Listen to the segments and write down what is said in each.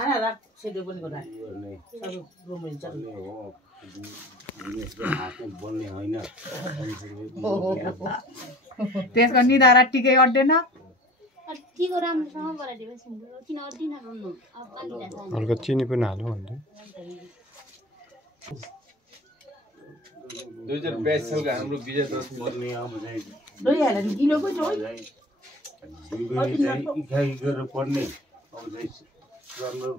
आना राख सेडो पनि गर्दा सबै रुम हुन्छ बोल्ने होइन त्यसको निधारा टिकै अड्डेन टिको राम्रोसँग बनाइदिएको सिन्दुर किन अड्दिन गर्नु अब पानीलाई हल्का चिनी पनि हाल्नु भन्दै 2022 सालको हाम्रो विजय दशमी बोल्ने अब चाहिँ लैहाल्यो नि किलोको छ इखाइ गरेर पढ्ने अब चाहिँ राम्रो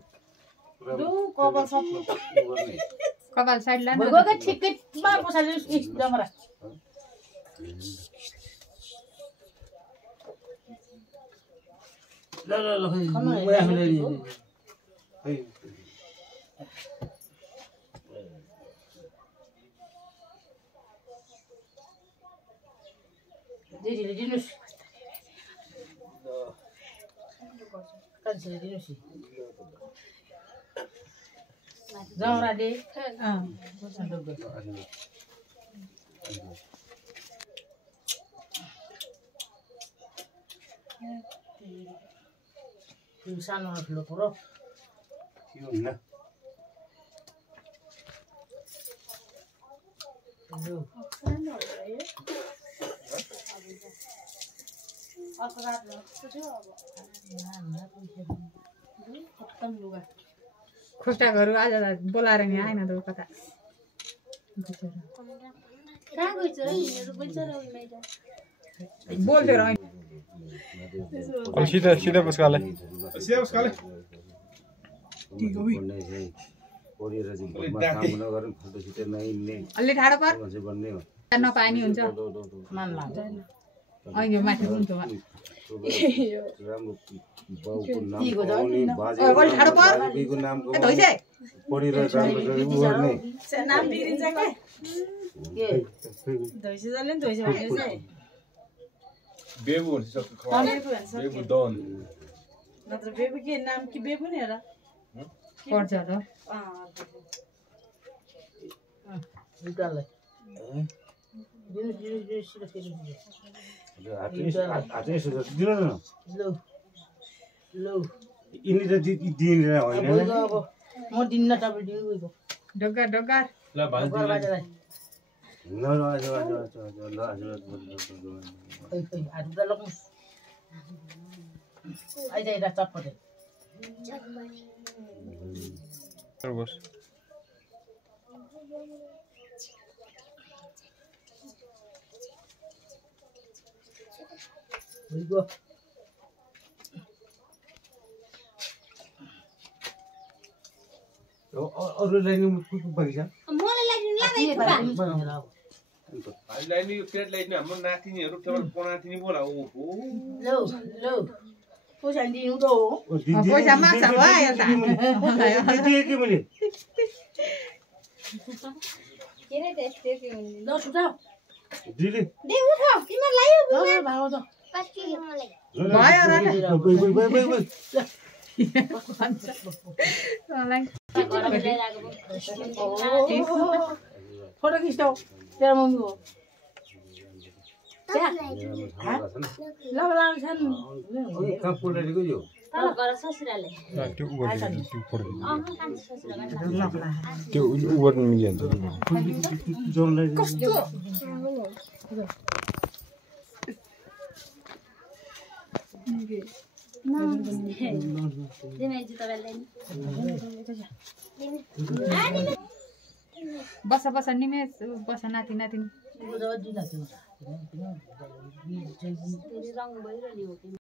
लु कपाल सब गर्ने कपाल साइड लानु भइगयो ठिकैमा बसाल्यो जमरा ल ल ल खै आफूले खै दिदीले दिनुस् कान्छीले दिनुस् जमरा दे सानो ठुलो कुरो त्यो हुन्न खुट्टाहरू आज बोलाएर नि आएन त कता बोल्थ्यो र सीधा सीधा बस्काले अलि ठाडो पर नपाए नि हुन्छ अहिले माथि हुन्छ बेबु हुन्छ बेबु डन नत्र बेबी के नाम कि बेबु नि होला पर्छ त जुटालाई म दिन्न तपाईँ दिनु गएको ढोका ढोका ल भान्जी चटपटे अरूलाई नि बाँकी छ मलाई लाग्नु हामीलाई नि यो पेट ल्याइदिनु हाम्रो नातिनीहरू केवल पनातिनी बोला ओहो लौ लौ पैसा दिनु त हो पैसा माग्छ भयो त के मैले के रे त्यस्तो के हुने ल सुताउ दिले दे उठो तिम्रो लाग्यो भागो त पास्की मलाई भयो र फोटो खिच्छौ तेरो मम्मी हो ल कहाँ पोलेको यो तल गर ससुराले त्यो उबाट मिलिहाल्छ कस्तो बस बस निमेष बस नाति नातिनी रङ भइरहने हो